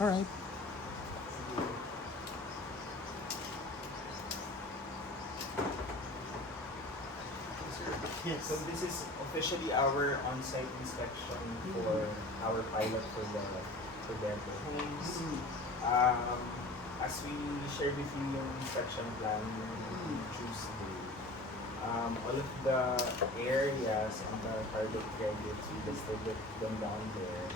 Alright. Yes. So this is officially our on-site inspection for our pilot for the homes. As we shared with you yung inspection plan yung Tuesday, all of the areas on the target credits, we listed them down there.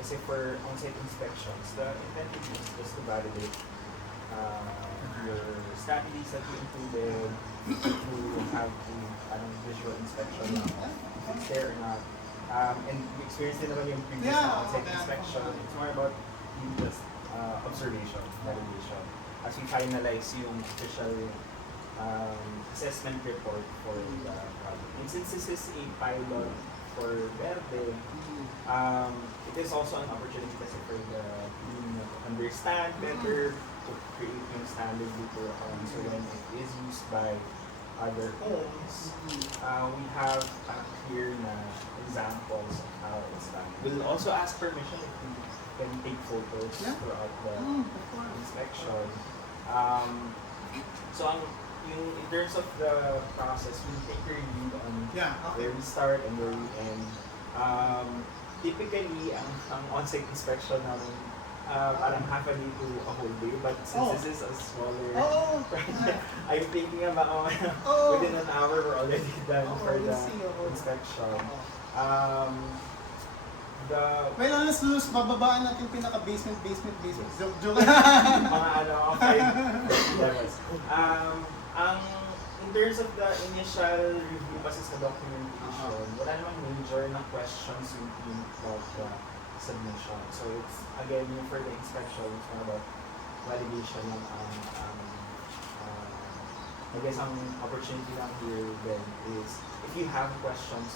Kasi for on-site inspections, the intent is just to validate your strategies that you included, to have a visual inspection if it's there or not. And we experienced din naman yung previous on-site inspection. It's more about yung just observation, validation. As we finalize yung official assessment report for the project. And since this is a pilot for Verde, it is also an opportunity kasi for the team to understand better, to create yung standard dito. So when it is used by other homes, we have clear na examples of how it's done. We'll also ask permission if we can take photos throughout the inspection. So in terms of the process, we take a review on where we start and where we end. Typically, ang on-site inspection namin parang half a day to a whole day, but since this is a smaller project, I'm thinking about within an hour we're already done for the inspection. Well, honestly, bababaan natin pinaka-basement. Joke. Mga 5 levels. In terms of the initial review kasi sa documentation, wala namang major na questions yung team about the submission. So it's, again, yung for the inspection, it's more about validation ng I guess ang opportunity lang here then is if you have questions,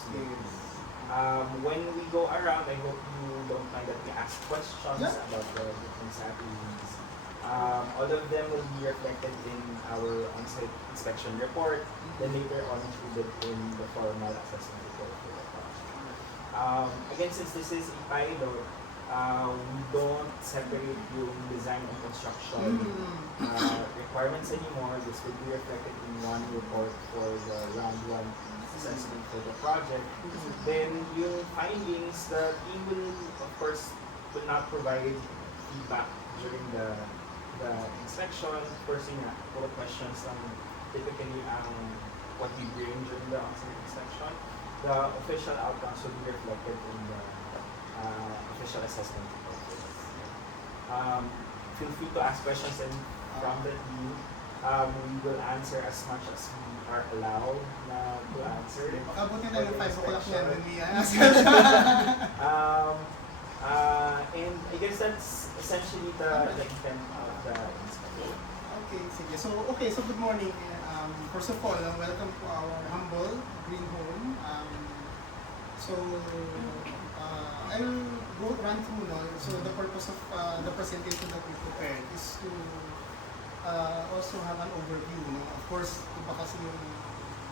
when we go around, I hope you don't mind that we ask questions about the different strategies. All of them will be reflected in our on-site inspection report, then later on included in the formal assessment report for the project. Again, since this is a pilot, we don't separate yung design and construction requirements anymore. This will be reflected in one report for the round 1 assessment for the project. Then yung findings, the team will, of course, will not provide feedback during the inspection. Of course, yun nga, puro questions ang typically what we bring during the on-site inspection. The official outcomes will be reflected in the official assessment report. Feel free to ask questions and from the team. We will answer as much as we are allowed to answer. Makabuti na yung 5 o'clock na when we ask. And I guess that's essentially the intent of the inspection. Okay, so good morning. First of all, welcome to our humble green home. I'll run through now. So the purpose of the presentation that we prepared is to also have an overview. No? Of course, iba kasi yung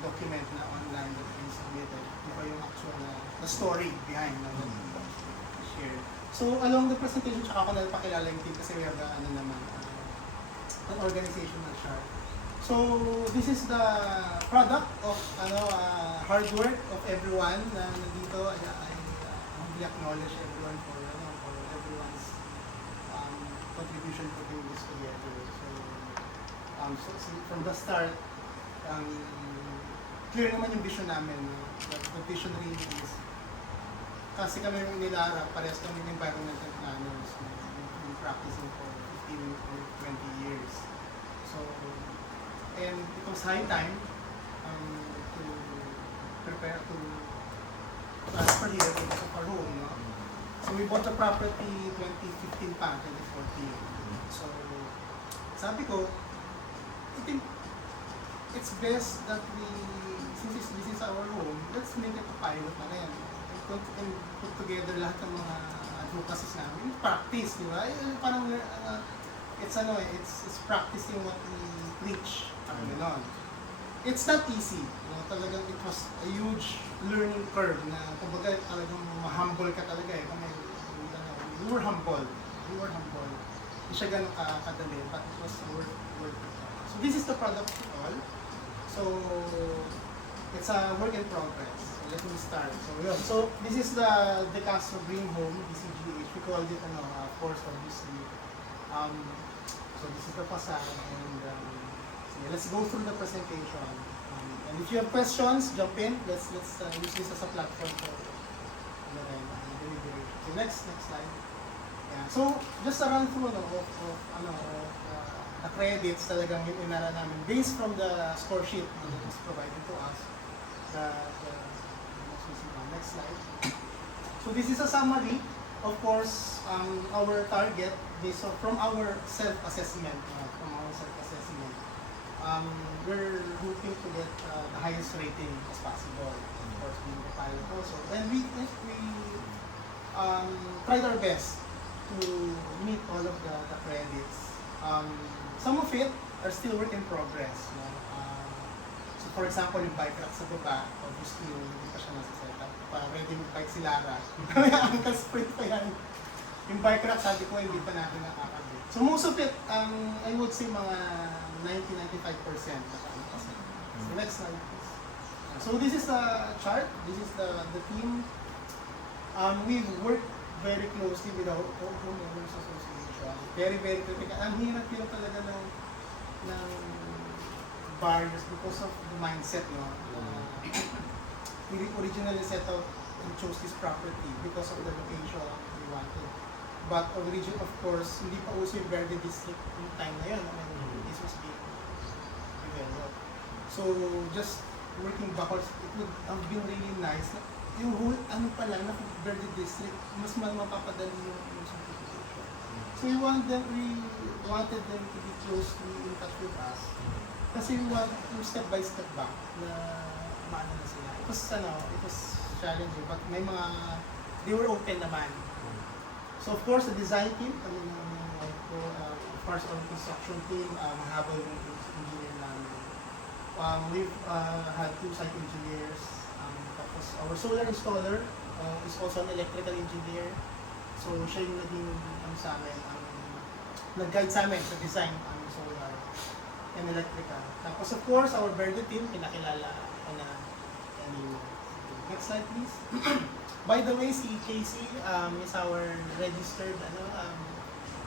document na online that we submitted. Iba yung actual the story behind na share. So along the presentation, tsaka ako nagpakilala yung team kasi we have an organizational chart. So this is the product of hard work of everyone na nandito. I humbly acknowledge everyone for everyone's contribution to putting this together. So from the start, clear naman yung vision namin. The vision really is kasi kami yung nilarap, parehas kami yung environmental planners yung practicing for 15 or 20 years. So, and it was high time to prepare to transfer here into our home. No? So we bought the property 2015 pa, 2014. So, sabi ko, I think it's best that since this is our home, let's make it a pilot na rin. And put together lahat ng mga advocacies namin. Practice, di ba? Parang, it's practicing what we preach. Parang it's not easy. Talagang it was a huge learning curve na kumbaga talagang ma-humble ka talaga eh. We were humble. we were humble. Hindi siya ganun kadali, but it was worth it. So this is the product of it all. So it's a work in progress. So let me start. So yun. So this is the Castro Green Home, DCGH. We called it of course obviously. So this is the facade, and sige, let's go through the presentation. And if you have questions, jump in. Let's use this as a platform for deliberation. So next slide. Yeah. So just a run through of the credits talagang inara namin based from the score sheet that was provided to us. Next slide. So this is a summary. Of course, our target is from our self-assessment. We're hoping to get the highest rating as possible. Of course, being the pilot also. And we tried our best to meet all of the credits. Some of it are still work in progress. No? So for example, yung bike rack sa baba, obviously hindi pa siya nasa setup. Ready mag-bike si Lara. Uncle sprint pa yan. Yung bike rack, sabi ko, hindi pa natin nakakabit. So most of it, I would say mga 90-95% nakakabit. So next slide please. So this is the chart. This is the team. We've worked very closely with our homeowners association. Very critical. Ang hirap talaga ng barriers because of the mindset, no? We originally set out and chose this property because of the location we wanted. But originally, of course, hindi pa uso yung Verde District yung time na yun. This was being developed. So, just working backwards, it would have been really nice. Yung whole, pala, na Verde District, mas mapapadali yung certification. So, we wanted them to be closely in touch with us. Kasi we want to step by step back na maano na sila. It was challenging, but they were open naman. So of course, the design team, of course, our construction team, habang engineer namin. We've had 2 site engineers. Tapos our solar installer is also an electrical engineer. So siya yung naging sa amin, nag-guide sa amin sa design ng solar and electrical. Tapos of course, our Verde team, pinakilala ko na kanina. Next slide please. By the way, si Casey is our registered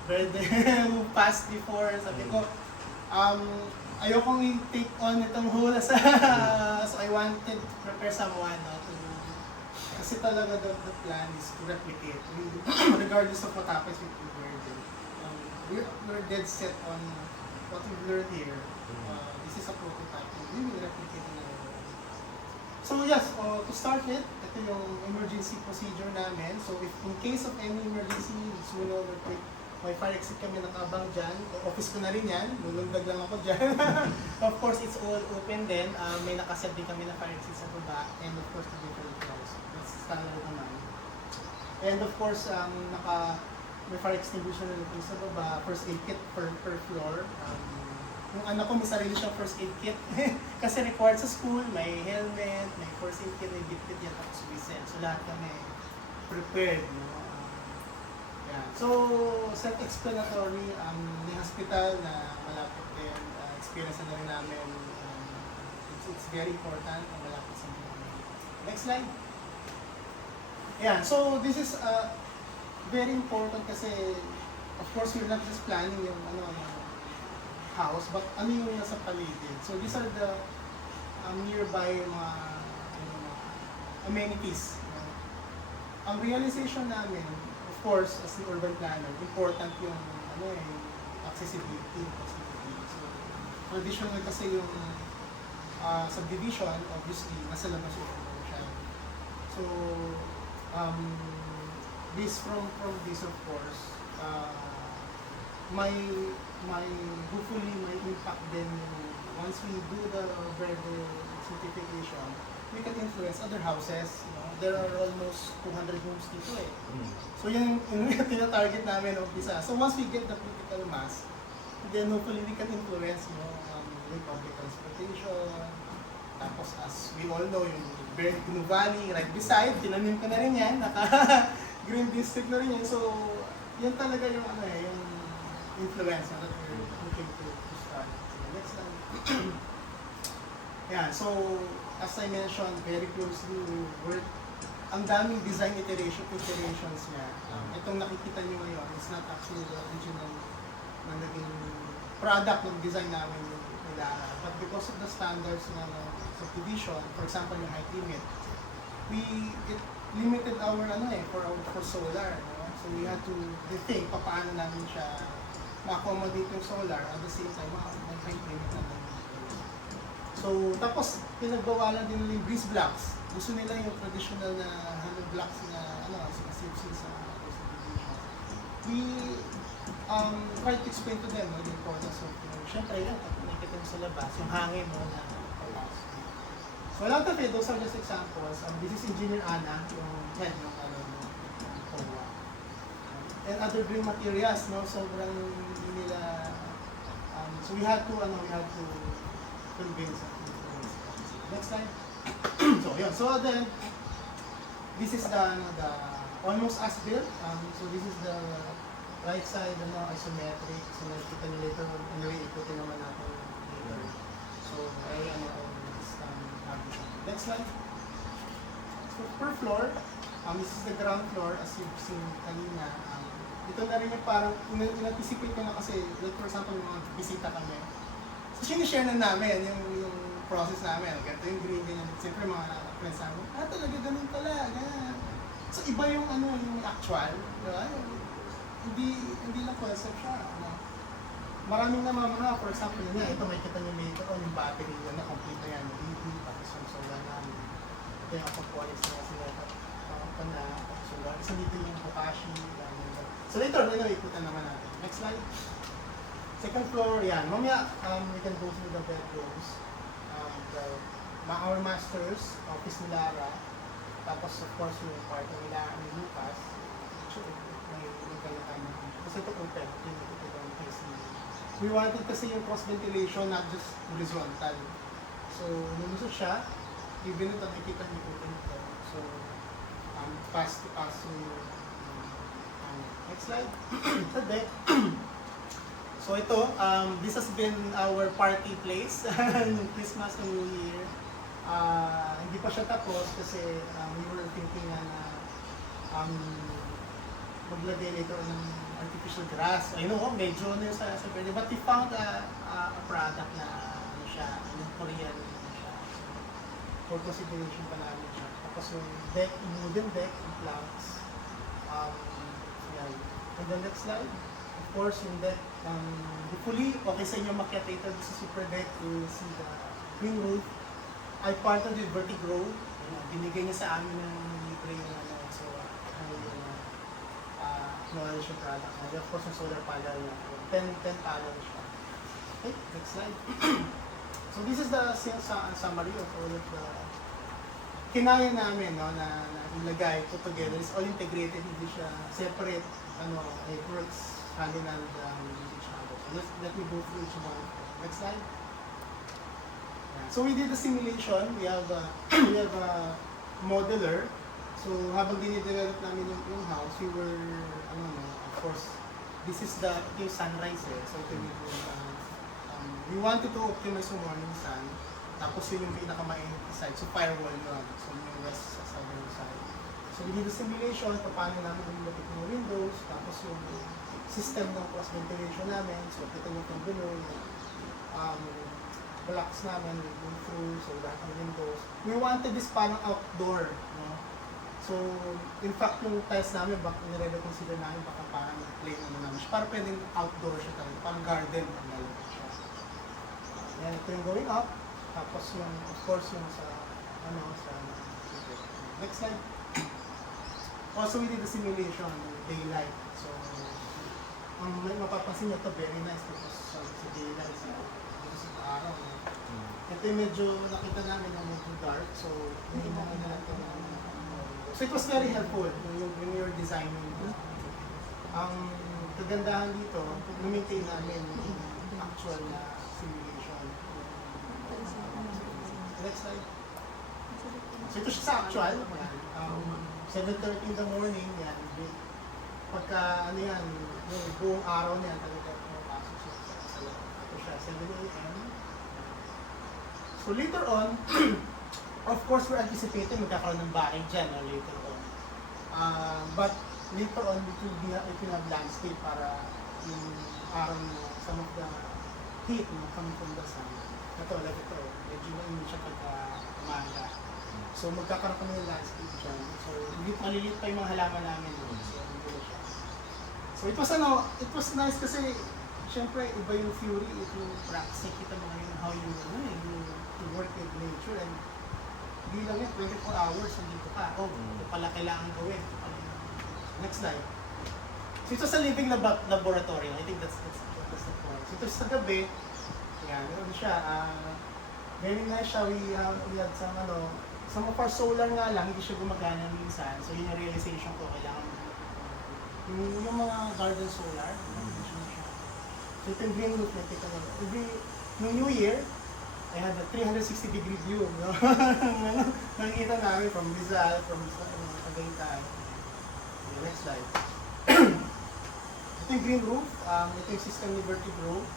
Verde who passed before. Sabi ko, ayokong i-take on itong whole so I wanted to prepare someone kasi talaga the plan is to replicate regardless of what happens with Verde. We're dead set on what we've learned here. This is a prototype and we will replicate in our way. So yes, to start with, ito yung emergency procedure namin. So if in case of any emergency, sooner or later, may fire exit kami nakabang dyan. Office ko na rin yan. Lulundag lang ako dyan. Of course, it's all open din. May nakaset din kami na fire exit sa baba. And of course, the different floors. That's standard naman. And of course, may fire extinguisher na rin sa baba. First aid kit per floor. Yung anak ko, may sarili siyang first aid kit. Kasi required sa school, may helmet, may first aid kit, may bit-bit yan, tapos whistle. So lahat kami prepared. No? Yeah. So, self-explanatory, may hospital na malapit din, experience na rin namin. It's very important na malapit sa mga. Next slide. Yeah, so this is very important kasi, of course, we're not just planning yung house, but ano yung nasa paligid. So these are the nearby mga amenities. Ang realization namin, of course, as the urban planner, important yung accessibility. So traditional kasi yung subdivision, obviously, nasa labas yung siya. So this from this, of course, hopefully may impact din once we do the Verde certification, we can influence other houses. There are almost 200 homes dito eh. So yung tina-target namin umpisa. So once we get the critical mass, then hopefully we can influence with public transportation. Tapos as we all know, yung Verde Valley right beside, tinanim ko na rin yan, naka-green district na rin yan. So Yan talaga yung ano eh, yung influence na that we're looking to start. So, next time. Yeah, so as I mentioned, very closely we work. Ang daming design iterations niya. Itong nakikita niyo ngayon, it's not actually the original na naging product ng design namin nila. But because of the standards ng subdivision, for example, yung height limit, it limited our for solar. No? So we had to think paano namin siya ma-accommodate yung solar at the same time ma-height limit natin. So tapos pinagbawalan din nila yung breeze blocks. Gusto nila yung traditional na hollow blocks na CFC sa subdivision. We tried to explain to them the importance of syempre yan, nakikita mo sa labas, yung hangin na papasok. So lang tayo, those are just examples. This is Engineer Ana, yung head ng COA. And other green materials, no, sobrang hindi nila, so we had to convince. Next slide. So yun, so then, this is the almost as built. So this is the right side, isometric. So nakikita nyo later, anyway, ikutin naman natin later. So, next slide. So, per floor, this is the ground floor, as you've seen kanina. Ito na rin yung parang, in-anticipate ko na kasi, like for example, yung mga bisita kami. So, sinishare na namin yung process namin. Ganito yung green, ganyan. Siyempre, mga friends namin, talaga ganun pala, ganyan. So, iba yung yung actual, diba? Hindi lang concept siya. Maraming namamaha, for example, ito may kita nyo later on, yung battery, na complete na yan, yung EV, tapos yung solar namin. Ito yung aquaponics na sila, solar. Isa dito yung Bokashi. So later, ikutan naman natin. Next slide. Second floor, yan. Mamaya, we can go through the bedrooms. Our masters, office ni Lara. Tapos, of course, yung part nila ni Lucas. Actually, may kalakay na. Kasi ito open. We wanted kasi yung cross ventilation, not just horizontal. So, lumusot siya. Even ito, nakikita niyo open ito. So, pass to next slide. Sa deck. So ito, this has been our party place. Christmas and New Year. Hindi pa siya tapos kasi we were thinking na maglagay nito ng artificial grass. I know, medyo na sa birthday. But we found a product na siya, yung Korean siya. For consideration pa namin siya. Tapos yung deck, yung wooden deck, yung planks. Yan. And the next slide, of course, yung deck, hopefully, okay sa inyo makiat dito sa super deck to see the green roof. I partnered with Vertigrow. Binigay niya sa amin ng libre yung so, knowledge yung product. And of course, yung solar panel niya. 10 panel siya. Okay, next slide. So this is the summary of all of the kinaya namin na ilagay ito together. It's all integrated, hindi siya separate, it works hand in hand with each other. So let me go through each one. Next slide. So we did the simulation. We have a modeler. So habang dinidevelop namin yung house, we were, of course, this is yung sunrise eh. So ito yung, we wanted to optimize yung morning sun. Tapos yun yung pinakamainit side. So firewall yun. So yung west sa southern side. So we did the simulation, paano namin lumilapit yung windows. Tapos yung system ng cross ventilation namin. So kita nyo itong below. Blocks namin, we go through. So lahat ng windows. We wanted this parang outdoor. No? So in fact yung tiles namin, nire-reconsider namin baka parang plain namin siya. Parang pwedeng outdoor siya talaga. Parang garden ang lalapit siya. Yan, ito yung going up. Tapos yung, of course, yung sa next slide. Also, we did the simulation ng daylight. So, may mapapansin nyo ito, very nice because sa daylight, sa araw. Ito yung medyo nakita namin na medyo dark. So, hindi mo natin so, it was very helpful when you're designing. Ang kagandahan dito, na-maintain namin yung actual na simulation. Next slide. So ito siya sa actual. 7:30 in the morning. Yan. pagka ano yan, yung buong araw niya talaga pumapasok siya sa loob. Ito siya, 7 a.m. So later on, of course we're anticipating magkakaroon ng bahay dyan later on. But later on, it will have landscape para yung araw na some of the heat na coming from the sun. Ito, like ito, medyo mainit siya pagka umaga. So magkakaroon kami ng landscape dyan. So maliliit pa yung mga halaman namin. So hindi siya. So it was nice kasi syempre iba yung theory, ito yung practice. Kita mo ngayon how you work with nature and hindi lang yan, 24 hours nandito ka. Ito pala kailangan gawin. Ito pala yung next slide. So ito sa living laboratory. I think that's the point. So ito sa gabi, yan, meron siya. Very nice siya. We had some of our solar nga lang, hindi siya gumagana minsan. So yun yung realization ko, kailangan yung mga garden solar, hindi siya. So ito yung green roof, nung New Year, I had a 360-degree view. No? Nakikita namin from Rizal, from Tagaytay. Okay, next slide. Ito yung green roof, ito yung system Liberty Grove.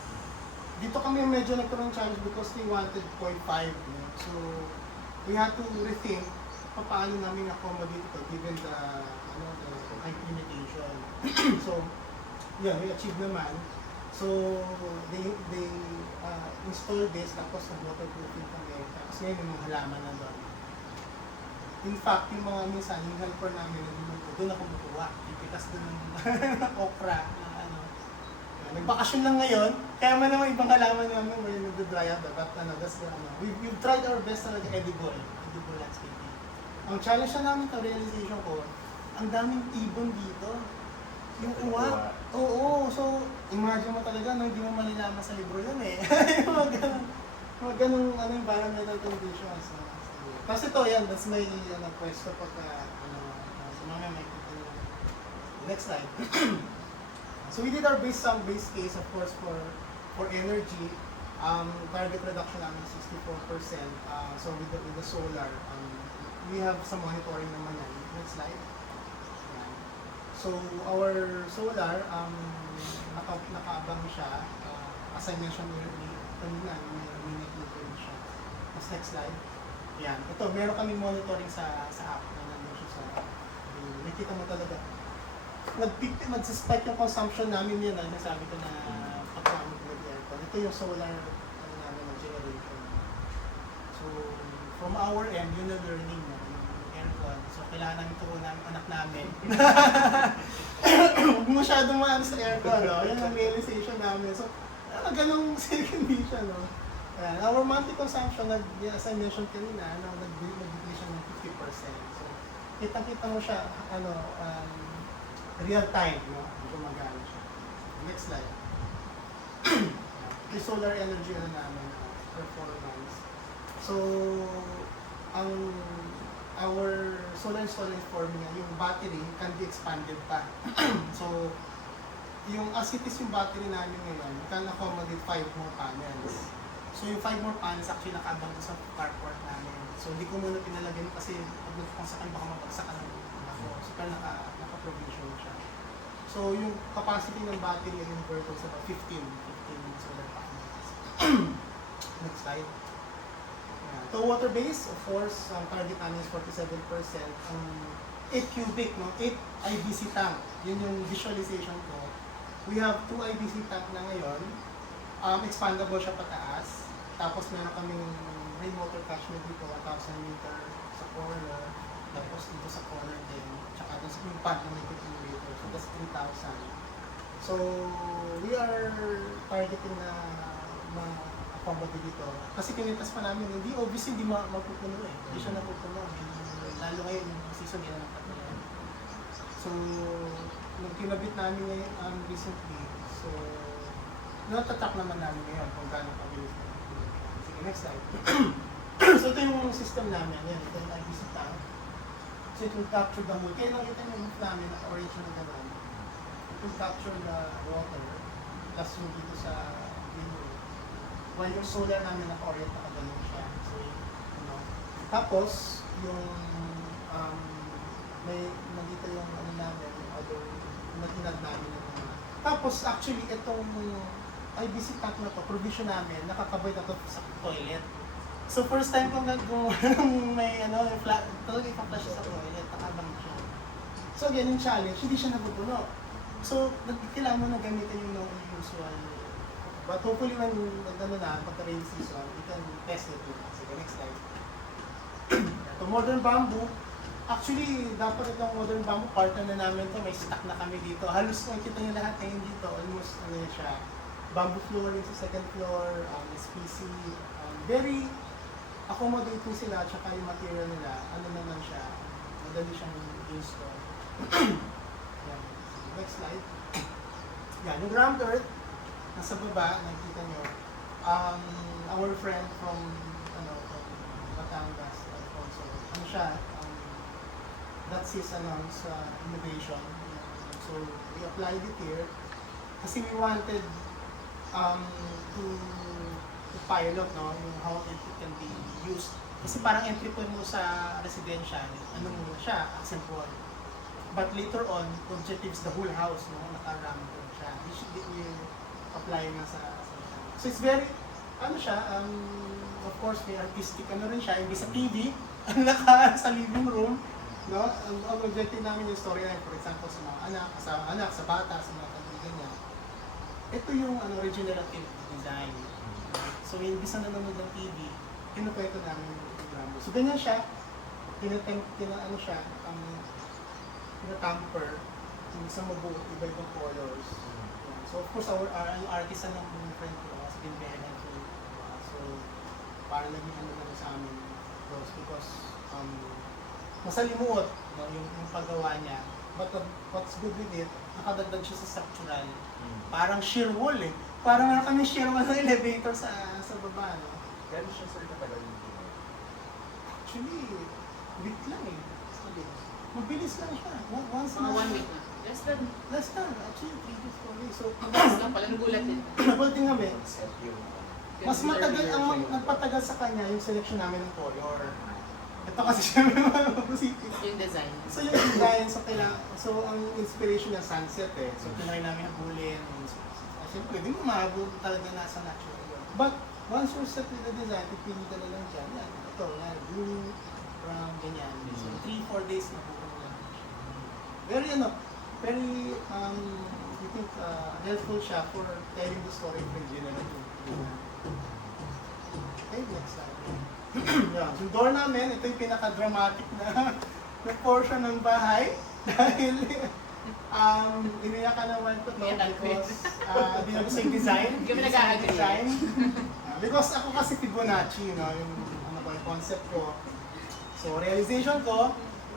Dito kami medyo nagkaroon ng challenge because they wanted 0.5. No? So, we had to rethink paano namin accommodate ito given the height limitation. So, yeah, we achieved naman. So, they installed this, tapos nag-waterproofing kami. Tapos ngayon yung mga halaman na doon. In fact, yung mga minsan, yung helper namin, doon ako kumukuha. Ipitas doon ng okra. Nagbakasyon lang ngayon, kaya man naman ibang halaman namin may nag-dry up. But that's the we've tried our best talaga edible landscaping. Ang challenge na namin, realization ko, ang daming ibon dito. Yung uwak. Oo, so imagine mo talaga, no, hindi mo malalaman sa libro yun eh. mga ganong environmental conditions. Tapos ito, yan, that's my pwesto pagka, sa mga may next slide. So we did our base case, of course, for energy. Target reduction namin 64%. So with the solar, we have some monitoring naman yan. Next slide. Yan. So our solar, nakaabang siya. As I mentioned kanina, may rin siya. Tapos next slide. Yan. Ito, meron kami monitoring sa app na nandun siya sa nakita mo talaga. Nag-spike yung consumption namin yun, nasabi ko na pagkamit ng aircon. Ito yung solar namin ng generation. So, from our end, yun na learning mo, yung aircon. So, kailangan namin turuan namin anak namin. Huwag masyadong maano sa aircon, no? Yan ang realization namin. So, ganong condition, no? Ayan. Our monthly consumption, as I mentioned kanina, nag-decrease siya ng 50%. So, kitang-kita mo siya, real time, no? Gumagana siya. Next slide. Yung solar energy namin, performance. So, our solar installer informed niya, yung battery can be expanded pa. So, as it is yung battery namin ngayon, we can accommodate 5 more panels. So, yung 5 more panels actually nakaabang sa carport namin. So, hindi ko muna pinalagyan kasi pag nagpangsakan baka mabagsakan ng ako. So, kaya naka-provision siya. So, yung capacity ng battery and inverter is about 15 solar panels. Next slide. Yeah. So, water base, of course, ang target namin is 47%. 8 cubic, no? 8 IBC tank. Yun yung visualization ko. We have 2 IBC tank na ngayon. Expandable siya pataas. Tapos meron kaming rainwater catchment dito, 1,000 meter sa corner. Tapos dito sa corner din. Tsaka doon sa yung pad na may 15 meter. So that's 3,000. So we are targeting na ma-accommodate dito. Kasi kinitas pa namin, hindi obviously hindi mapupuno eh. Hindi siya napupuno. Lalo ngayon yung season nila ng tapunan. So nung kinabit namin ngayon recently, so natatak naman namin ngayon kung gaano kabilis. Sige, next slide. So ito yung system namin. Yan, ito yung IBC tank. So it will capture the whole. Kaya nakita yung roof namin, naka-orange na gano'n. It will capture the water. Plus yung dito sa green roof. While yung solar namin, naka-orange na gano'n siya. So, tapos, yung may nandito yung namin, other Tapos actually itong IBC tank na to, provision namin, nakakabay na to sa toilet. So first time kong may talaga ipa-flush siya sa toilet, nakabang siya. So again, yung challenge, hindi siya nabubuno. So kailangan mo na gamitin yung non-usual. But hopefully when pagka rainy season, you can test it too. Sige, next slide. Ito, modern bamboo. Actually, dapat itong modern bamboo partner na namin to, may stock na kami dito. Halos kung kita nyo lahat ngayon dito, almost siya. Bamboo flooring sa second floor, SPC. Very accommodating sila, tsaka yung material nila, naman siya, madali siyang install. Yan. Next slide. Yan, yung ground earth, nasa baba, nakikita nyo, our friend from Batangas, Alfonso, siya, that's his innovation. So, we applied it here kasi we wanted to pilot, no, yung how it can be used. Kasi parang entry point mo sa residential, muna siya, accent wall. But later on, objectives the whole house, no, naka-ramp siya. We apply na sa so it's very, siya, of course, may artistic rin siya, imbis sa TV, naka sa living room, no? Ang objective namin yung storyline, for example, sa mga anak, sa bata, sa mga kaibigan niya. Ito yung regenerative design. So, imbis na nanonood ng TV, kinukwento namin yung programa. So, ganyan siya, tina-tamper, yung isang mabuo, iba-ibang colors. So, of course, yung artist ng friend ko has been very helpful. So, parang naging na sa amin close because masalimuot, no, yung paggawa niya. But what's good with it, nakadagdag siya sa structural. Parang shear wall eh. Parang meron kami shear wall ng elevator sa baba, no? Kaya siya sir katagal yung ginawa? Actually, week lang eh. Mabilis lang siya. Once Mga 1 week na. Less than, actually 3 days, 4 days. So, Tapos lang pala, nagulat din. nagulat kami. Set yung Mas matagal, nagpatagal sa kanya yung selection namin ng color. Ito kasi siya may mga positive. Yung design. So yung design, so ang inspiration niya sunset eh. So tinry namin habulin. Siyempre, di mo mahabol talaga nasa natural world. But once you're set with the design, pipili ka na lang dyan. Yan, ito, yan, blue, brown, ganyan. So 3-4 days na po lang. Very I think helpful siya for telling the story of regenerative. Okay, next slide. Yeah, yung door namin, ito yung pinaka-dramatic na portion ng bahay. Dahil iniyakan naman ko to because di na gusto yung design. Hindi kami nag-agree. Because ako kasi Fibonacci, no, yung yung concept ko. So, realization ko,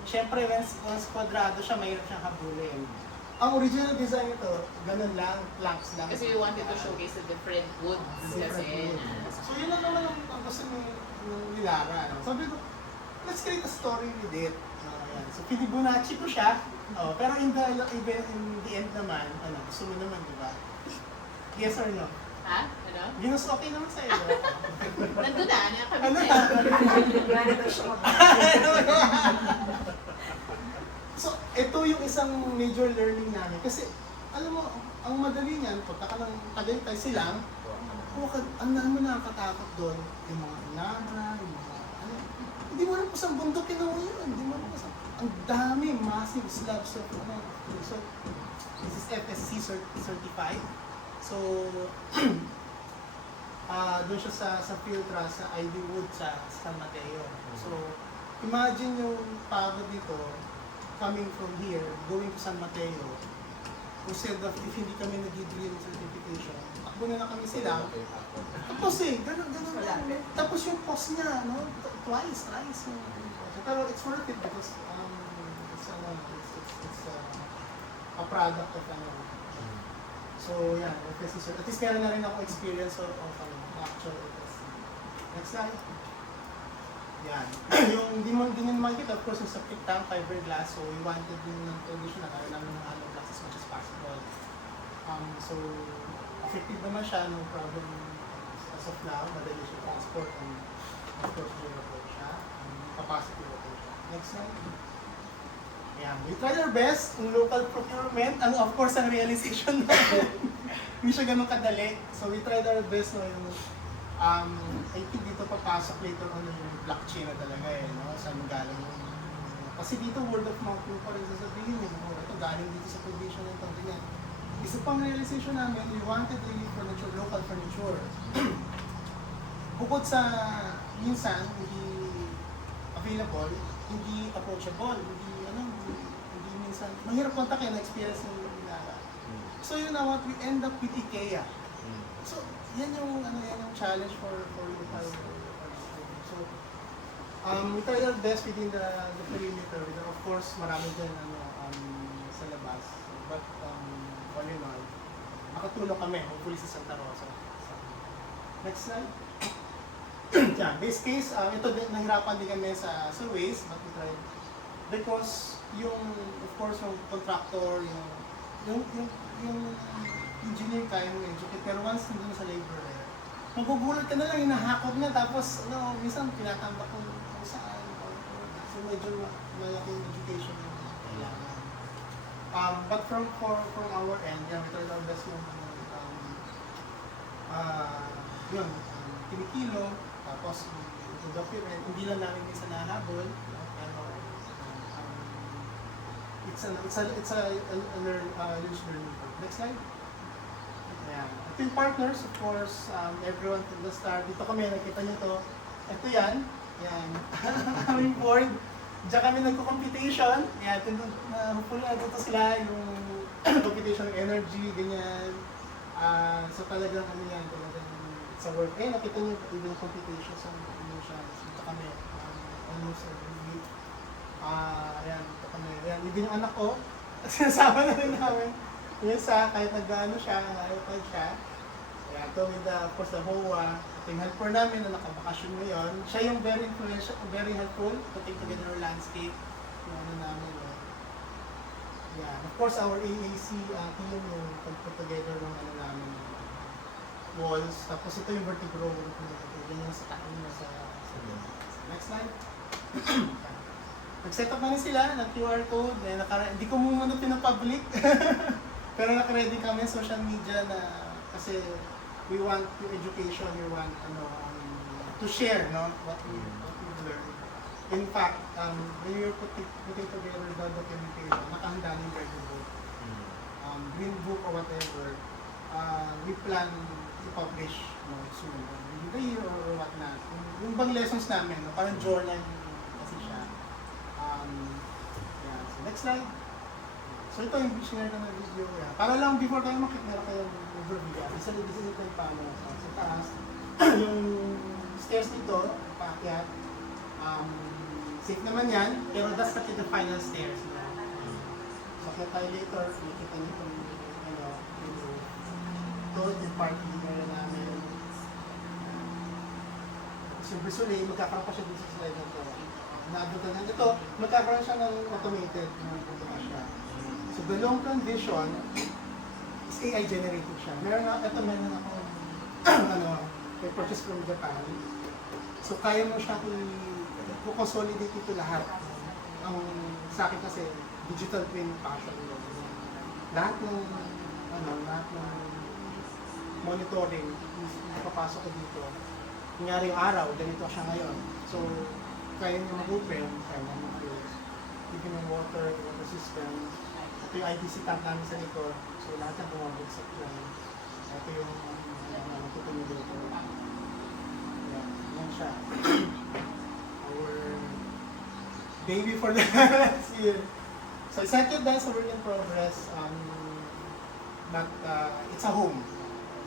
syempre, once kwadrado siya, mahirap siyang habulin. Ang original design ito, ganun lang, planks lang. Kasi we wanted to showcase the different woods kasi. So yun lang naman ang gusto ni Lara. No? Sabi ko, let's create a story with it. Yan. So Fibonacci ko siya, pero in the end naman, gusto mo naman, di ba? Yes or no? Ha? Ano? Venus, okay naman sa'yo. Nandun na, nakakabit Ano na. So, ito yung isang major learning namin. Kasi, alam mo, ang madali niyan, punta ka ng Tagaytay silang, ang mo nakakatakot doon, yung mga inabra, yung mga, hindi mo rin po sa bundok mo yun, hindi mo rin po sa, ang dami, massive slabs of, so, this is FSC certified. So, doon siya sa Filtra, sa ID Wood, sa San Mateo. So, imagine yung pagod dito, coming from here, going to San Mateo, instead of if hindi kami nag-drill certification, takbo na kami sila. Tapos ganun lang. Tapos yung cost niya, no? Twice. Pero it's worth it because it's a product of So, yan, FSC. At least meron na rin ako experience of actual FSC. Next slide. Yan. Yung di nyo makikita, of course, yung septic tank, fiberglass, so we wanted yung condition na kaya namin ng hollow blocks as much as possible. So, effective naman siya, no problem as of now, madali siya transport, and of course, durable siya, capacity level siya. Next slide. Yeah, we tried our best in local procurement and of course ang realization natin hindi siya ganun kadali. So we tried our best no, yung I think dito papasok later on yung blockchain na talaga eh, no? Saan galing yung kasi dito word of mouth yung pa rin sasabihin eh, no? Ito galing dito sa provision ng ito, ganyan. Isa pang realization namin, we wanted really furniture, local furniture. Bukod sa minsan, hindi available, hindi approachable, hindi minsan, mahirap kontakin na experience yung Nilara. So you know what, we end up with IKEA. So yan yung challenge for local. So we try our best within the perimeter. Of course, marami din sa labas. But all in all, makatulong kami, hopefully sa Santa Rosa. Next slide. Yeah, base case, ito din, nahirapan din kami sa waste, but we tried. Because of course, yung contractor, yung engineer kaya mo educate, pero once nandun sa labor, magugulat ka na lang, hinahakot na, tapos, minsan pinatambak kung saan, so medyo malaking education yung kailangan. But from our end, yeah, we tried our best yung kinikilo, tapos ito document, hindi lang namin minsan nahabol, pero it's a huge learning curve. Next slide. Ayan. Ito yung partners, of course, everyone from the start. Dito kami, nakita nyo to. Ito yan. Yan. Aming board. Diyan kami nagko-computation. Ayan, hopefully natuto sila yung computation ng energy, ganyan. So talagang yan, talagang sa work. Nakita nyo even yung computation sa emotions. Dito kami. Almost every week. Ayan, dito kami. Ayan, even yung anak ko. At sinasama na rin namin. Yung kahit nag-ano siya, nag-iPad siya. Ayan, ito with of course the HOA. Ito yung helper namin na nakabakasyon ngayon. Siya yung very influential, very helpful putting together our landscape. Yung ano namin. Yeah, of course our AAC team yung pag-put together ng ano namin walls. Tapos ito yung vertical road. Yan yung sa taon na sa next slide. Nag-set up na rin sila ng QR code. Hindi ko muna pinapublic. Pero naka-ready kami sa social media na kasi we want your education, we want to share what we learned. In fact, when you're putting together the documentation, nakahanda ng Green Book. Green Book or whatever, we plan to publish soon. Within the year or whatnot. Yung bang lessons namin, parang journal kasi siya. Yeah. So next slide. So ito yung share ko na video. Yeah. Para lang before tayo makikita kayo ng overview. Isa rin ito yung paano sa taas. Yung stairs dito, paakyat. Safe naman yan, pero that's not the final stairs. So kaya tayo later, makikita nyo itong yung parking area namin. So visually, magkakaroon pa siya dito sa slide na ito. Naabutan na ito, magkakaroon siya ng automated na siya. So the long-term vision is AI generated siya. Meron ako may purchase from Japan. So kaya mo siya i-consolidate ito lahat. Ang sa akin kasi digital twin passion. Lahat ng monitoring papasok ko dito. Kunyari yung araw, ganito siya ngayon. So kaya niyo mag-open, kaya mo mag-close. Even yung water system. Ito yung ITC tank namin sa likod. So lahat yung bumabagsak dyan. Ito yung tutuloy dito. Yan siya. Our baby for the last year. So second, that's a work in progress. But it's a home.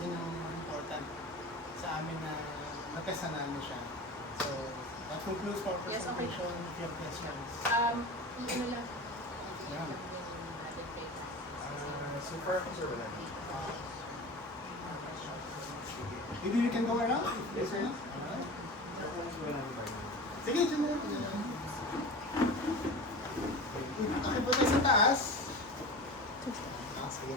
Yun ang important sa amin na natesta namin siya. So that concludes our presentation. If you have questions. Ano lang. Yeah. So far, sir, wala. Maybe we can go around? Yes, sir. Sige, dyan na. Okay po tayo sa taas. Sige.